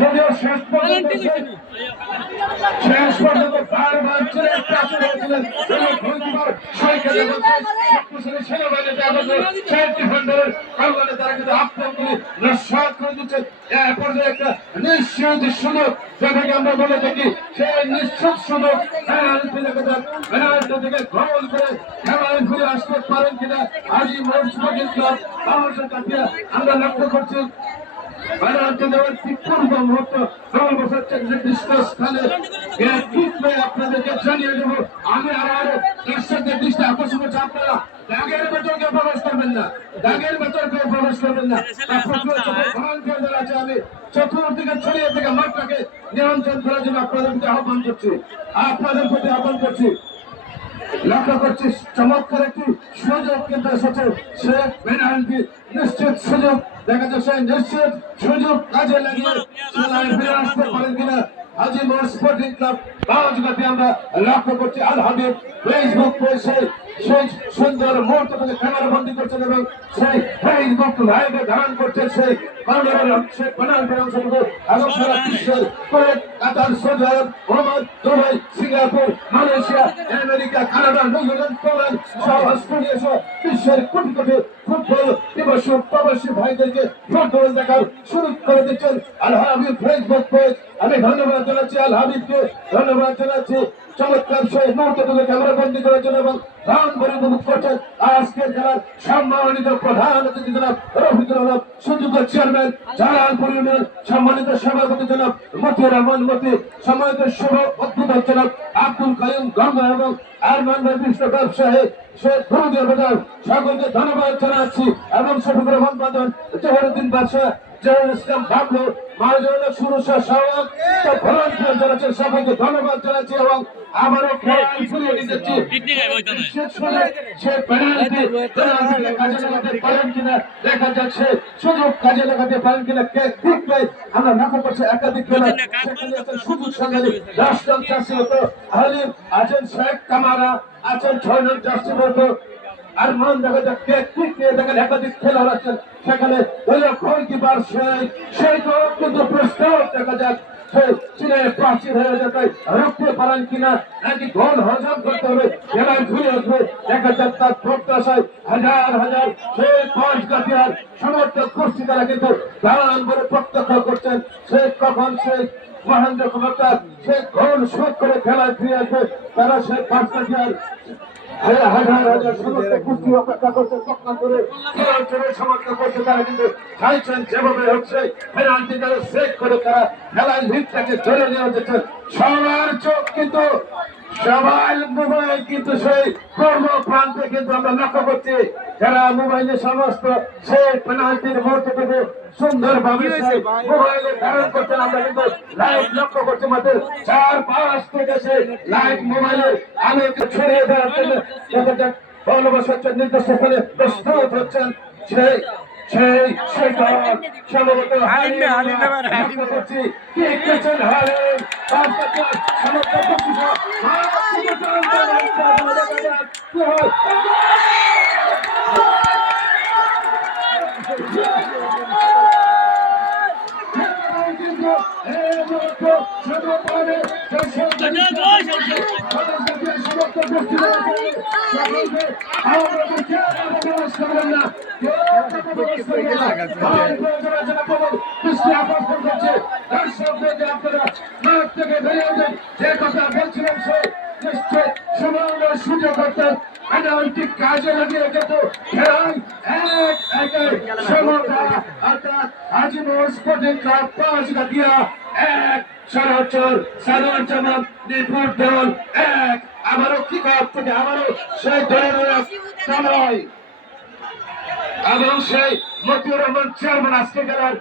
যদিও শেষ পর্যন্ত বারবার সেনাবাহিনীতে কারণে তারা কিন্তু আক্রমণ করে নস্বাত করে দিচ্ছে। এ পর্যায়ে একটা নিশ্চিত সুযোগ যেটাকে আমরা বলে থাকি, সেই নিশ্চিত সুযোগ পেনাল্টি থেকে গোল করে খেলায় ফিরে আসতে পারেন কিনা আজই মৌসুমী ক্লাব বাংলাদেশের কাছে আমরা লক্ষ্য করছি। পেনাল্টি দেওয়ার ঠিক পূর্ব মুহূর্ত গোল বসাচ্ছে নির্দিষ্ট স্থানে আপনাদেরকে জানিয়ে দেবো। আমি আমার দর্শকদের দৃষ্টি আকর্ষণ করছি, আপনারা দাগের ভেতর কেউ প্রবেশ করবেন না, দাগের ভেতর কেউ প্রবেশ করবেন না। আছে আমি চতুর্দিকে ছড়িয়ে থেকে মাঠটাকে নিয়ন্ত্রণ করার জন্য আপনাদের প্রতি আহ্বান করছি, আপনাদের প্রতি আহ্বান করছি। লক্ষ্য করছি চমৎকার একটি সুযোগ কিন্তু এসেছে, সে পেনাল্টি নিশ্চিত সুযোগ দেখা যাচ্ছে, নিশ্চিত সুযোগ কাজে লাগিয়ে ফিরে আসতে পারেন কিনা হাজীপুর স্পোর্টিং ক্লাব বাংলাদেশকে আমরা লক্ষ্য করছি। আল হাবিব ফেসবুক পেজে সেই সুন্দর মুহূর্তটাকে ক্যামেরা বন্দী করছেন এবং সেই ফেসবুক লাইভে ধারণ করছেন সেই পেনাল্টির অংশটুকু এবং সারা বিশ্বের Kuwait, Qatar, Saudi Arab, Oman, Dubai, Singapore, Malaysia, America, Canada, New Zealand, Poland সহ অস্ট্রেলিয়া সহ বিশ্বের কোটি কোটি ফুটবল দিবসী প্রবাসী ভাইদেরকে ফুটবল দেখার শুরু করে দিচ্ছেন আল হাবিব ফেসবুক পেজ। আমি ধন্যবাদ জানাচ্ছি আল হাবিবকে, ধন্যবাদ জানাচ্ছি চমৎকার সেই মুহূর্তগুলো ক্যামেরা বন্দী করার জন্য এবং প্রাণ ভরে উপভোগ করছেন আজকের খেলার সম্মানিত প্রধান অতিথি জনাব রফিকুল আলম, সুযোগ্য চেয়ারম্যান জালালপুর ইউনিয়ন, সম্মানিত সভাপতি জনাব মতিউর রহমান মতি, সম্মানিত শুভ উদ্বোধক জনাব আব্দুল কাইম গঙ্গা এবং আরমান বিশ্ব ব্যবসায়ী শেখ ফরুদিয়া বাজার, সকলকে ধন্যবাদ জানাচ্ছি এবং শফিকুর রহমান বাদন, জহিরুদ্দিন বাদশাহ, জহিরুল ইসলাম বাবলু, মহাজনা সুরসা সওয়াল ভলান্টিয়ার জানাচ্ছেন, সবাইকে ধন্যবাদ জানাচ্ছি এবং আবারও খেলায় ফিরিয়ে দিচ্ছি। সে পেনাল্টি কাজে লাগাতে পারেন কিনা দেখা যাচ্ছে, সুযোগ কাজে লাগাতে পারেন কিনা দেখবে আমরা লক্ষ্য করছি। একাধিক খেলা সুযোগ সঙ্গে 10 জন চাষি হতো, হালিম আছেন, শেখ কামারা আছেন, 6 জন চাষি হতো, আর মান দেখা যাচ্ছে দেখেন একাধিক খেলোয়াড় আছেন সেখানে, গোলকিপার সেই কিন্তু প্রস্তাব দেখা যাক চীনে প্রাচীর হয়ে যেতে রুখতে পারেন কিনা, নাকি গোল হজম করতে হবে, খেলায় ঘুরে আসবে দেখা যাক। তার প্রত্যাশায় হাজার হাজার সেই 5 গাছিয়ার সমর্থক গোষ্ঠী তারা কিন্তু দাঁড়ান করে প্রত্যক্ষ করছেন সে কখন সেই মহেন্দ্র কুমার সে গোল শোধ করে খেলায় ফিরে আসবে। তারা সেই 5 গাছিয়ার হাজার হাজার সমর্থক গোষ্ঠী অপেক্ষা করছে, তখন করে সমর্থন করছে, তারা কিন্তু চাইছেন যেভাবে হচ্ছে পেনাল্টি তারা সেভ করে তারা খেলার লিডটাকে ধরে নিয়ে যেতে। সবার চোখ কিন্তু সবাই মোবাইল কিন্তু সেই কর্ম প্রান্তে কিন্তু আমরা লক্ষ্য করছি, যারা মোবাইলে সমস্ত সেই পেনাল্টির মুহূর্তটুকু সুন্দরভাবে মোবাইলে ধারণ করছেন। আমরা কিন্তু লাইভ লক্ষ্য করছি, মাত্র 4-5 থেকে সেই লাইভ মোবাইলের আলোকে ছড়িয়ে দেওয়ার জন্য ভালোবাসার নির্দিষ্ট ফলে প্রস্তুত হচ্ছেন সেই সম্ভবত করছি কি করছেন হারেন সুযোগ করতেন কাজে লাগিয়ে কিন্তু খেলায় অর্থাৎ হাজীপুর স্পোর্টিং ক্লাব 5 গাছিয়া 1, সরাচর সালোয়ার জামান নিপুর দল 1। আবারও কিক অফ থেকে আবারও সেই দলের সময় এবং সেই মতিউর রহমান চেয়ারম্যান আজকে খেলার